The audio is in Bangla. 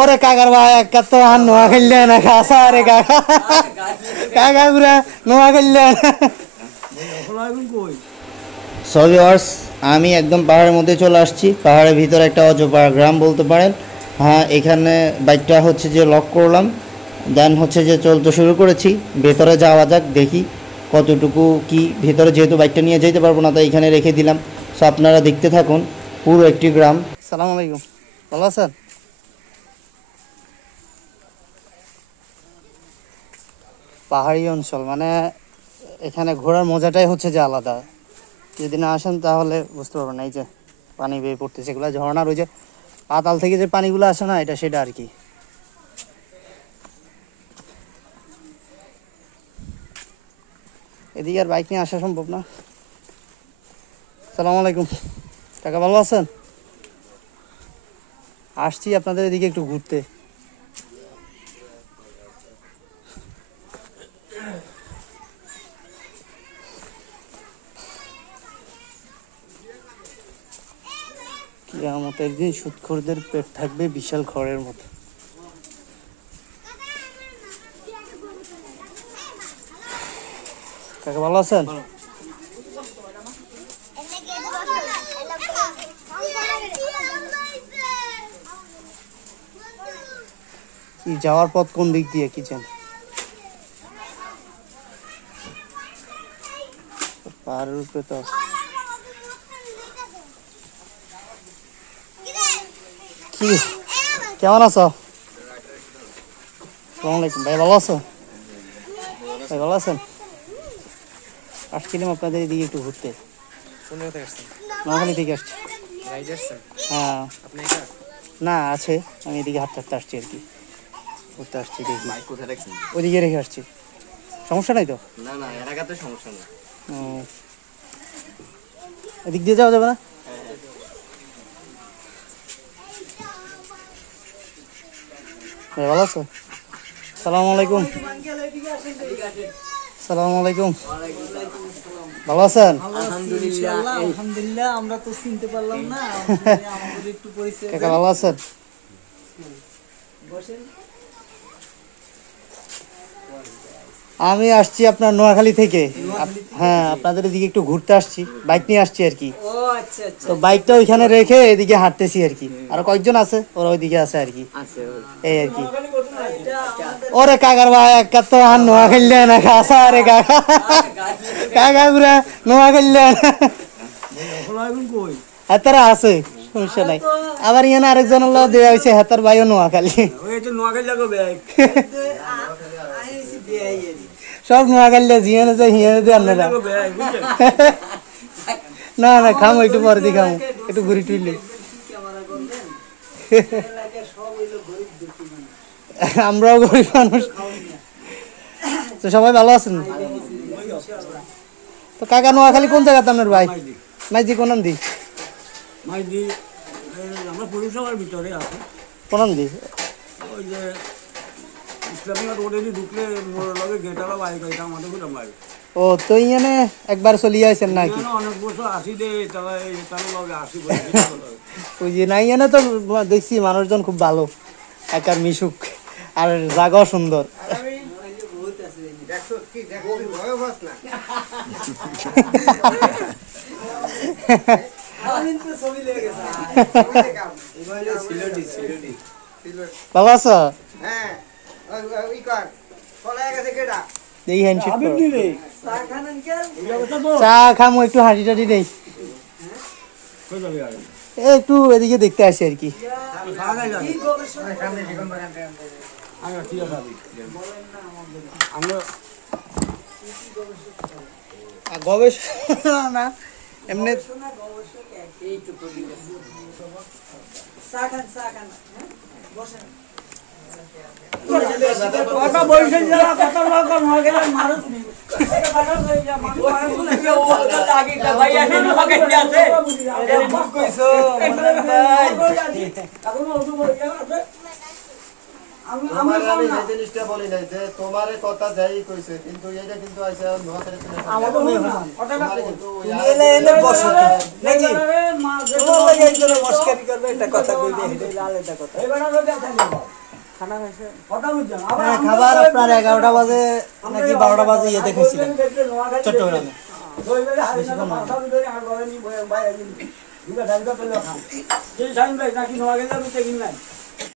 ওরে কাকার ভাই কত আর নোয়া খেললে না খাসা রে কাকা কাকা পুরা নোয়া খেললে সো ভিউয়ার্স আমি একদম পাহাড়ের মধ্যে চলে আসছি। পাহাড়ের ভিতরে একটা অজপাড়া গ্রাম বলতে পারেন। হ্যাঁ, এখানে বাইকটা হচ্ছে যে লক করলাম, দেন হচ্ছে যে চলতে শুরু করেছি। ভেতরে যাওয়া যাক, দেখি কতটুকু কি ভেতরে, যেহেতু বাইকটা নিয়ে যেতে পারবো না তাই এখানে রেখে দিলাম। সো আপনারা দেখতে থাকুন পুরো একটি গ্রাম। সালাম আলাইকুম, ভালো আছেন? পাহাড়ি অঞ্চল মানে এখানে ঘোরার মজাটাই হচ্ছে যে আলাদা। যদি না আসেন তাহলে বুঝতে পারবেন না। এই যে পানি বেয়ে পড়তেছে, এগুলো ঝর্ণার ওই যে পাতাল থেকে যে পানিগুলো আসে না, এটা সেটা আর কি। এদিকে আর বাইক নিয়ে আসা সম্ভব না। সালাম আলাইকুম কাকা, ভালো আছেন? আসছি আপনাদের এদিকে একটু ঘুরতে। কিয়ামতের দিন সুদখোরদের পেট থাকবে বিশাল খড়ের মতো। কাকা ভালো আছেন? যাওয়ার পথ কোন দিক দিয়ে কি জান? পাহাড়ের উপরে তো কি, কেমন আছো? আসসালামু আলাইকুম ভাই, ভালো আছো? ভাই ভালো আছেন? আসছিলাম আপনাদের এদিকে একটু ঘুরতে। নোয়াখালী থেকে আসছি। হ্যাঁ না আছে, আমি এদিকে হাঁটতে হাঁটতে আসছি আর কি, ঘুরতে আসছি। দেখি ওইদিকে রেখে আসছি, সমস্যা নাই তো? না না, এলাকাতে সমস্যা নেই। এদিক দিয়ে যাওয়া যাবে না? ভালো আছো? সালাম আলাইকুম। সালাম আলাইকুম, ভালো আছেন? আলহামদুলিল্লাহ, আমরা তো চিনতে পারলাম না, আমাদের একটু পরিচয়। কাকা ভালো আছেন? আমি আসছি আপনার নোয়াখালী থেকে। হ্যাঁ, আপনাদের এদিকে একটু ঘুরতে আসছি, বাইক নিয়ে আসছি আর কি। তো বাইকটা ওইখানে রেখে এদিকে হাঁটতেছি আর কি। আর কয়েকজন আছে, ওরা ওইদিকে আছে আর কি, এই আর কি। ওরে কাকার ভাই কত আর নোয়া খেললে না খাসা রে কাকা কাকা পুরা নোয়া খেললে হাতারা আছে, সমস্যা নাই। আবার ইয়ানে আরেকজন দেওয়া হয়েছে হাতার ভাইও নোয়াখালী। সব নোয়াখালী জিয়ানে যায় হিয়ানে দিয়ে আপনারা। না না, খামো একটু পরে দিয়ে খামো, একটু ঘুরি টুইলে। আমরাও গরিব মানুষ। তো সবাই ভালো আছেন তো? কাকা নোয়াখালী কোন জায়গাতে আপনার ভাই? মাইজি কোন দি? আমরা পৌরসভার ভিতরে আছে। কোন দি? ওই যে ইসলামিয়া রোডে ঢুকলে লগে গেটালা বাইক, এটা আমাদের ঘুরে বাইক। ও তো ইয়ানে একবার চলিয়ে আইছেন নাকি? অনেক বছর আসি দে, তাহলে লগে আসি। ওই যে না, ইয়ানে তো দেখছি মানুষজন খুব ভালো, একার মিশুক, আর জায়গাও সুন্দর। ভালো আছো? চা খামো, একটু হাঁটি টাটি নেই, একটু এদিকে দেখতে আসি আর কি। গবেষণা এমনি তোমার কথা যাই কইছে, কিন্তু এটা কিন্তু হ্যাঁ, খাবার আপনার 11টা বাজে নাকি 12টা বাজে ইয়ে দেখেছিলেন চট্টগ্রামে। নাকি নোয়া গেলে